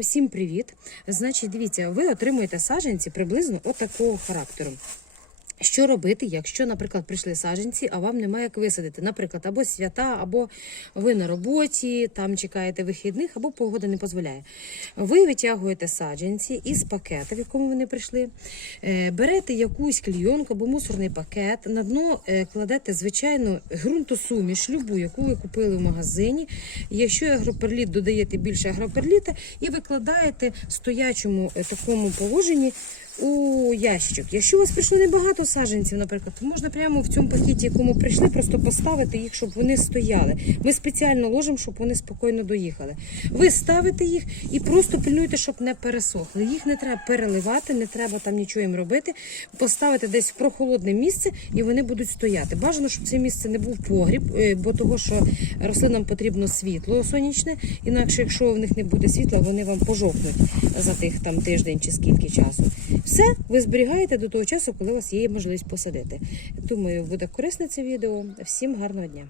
Усім привіт! Значить, дивіться, ви отримуєте саджанці приблизно от такого характеру. Що робити, якщо, наприклад, прийшли саджанці, а вам немає як висадити? Наприклад, або свята, або ви на роботі, там чекаєте вихідних, або погода не дозволяє. Ви витягуєте саджанці із пакета, в якому вони прийшли, е, берете якусь клійонку або мусорний пакет, на дно е, кладете звичайну ґрунтосуміш, любу, яку ви купили в магазині. Якщо агроперліт додаєте більше агроперліта і викладаєте в стоячому е, такому положенні у ящик. Якщо у вас прийшло небагато саджанців, наприклад, то можна прямо в цьому пакеті, якому прийшли, просто поставити їх, щоб вони стояли. Ми спеціально ложимо, щоб вони спокійно доїхали. Ви ставите їх і просто пильнуйте, щоб не пересохли. Їх не треба переливати, не треба там нічого їм робити. Поставити десь в прохолодне місце, і вони будуть стояти. Бажано, щоб це місце не був погріб, е, бо того, що рослинам потрібно світло сонячне. Інакше, якщо в них не буде світла, вони вам пожовкнуть за тих там тиждень чи скільки часу. Все ви зберігаєте до того часу, коли у вас є можливість посадити. Думаю, буде корисне це відео. Всім гарного дня.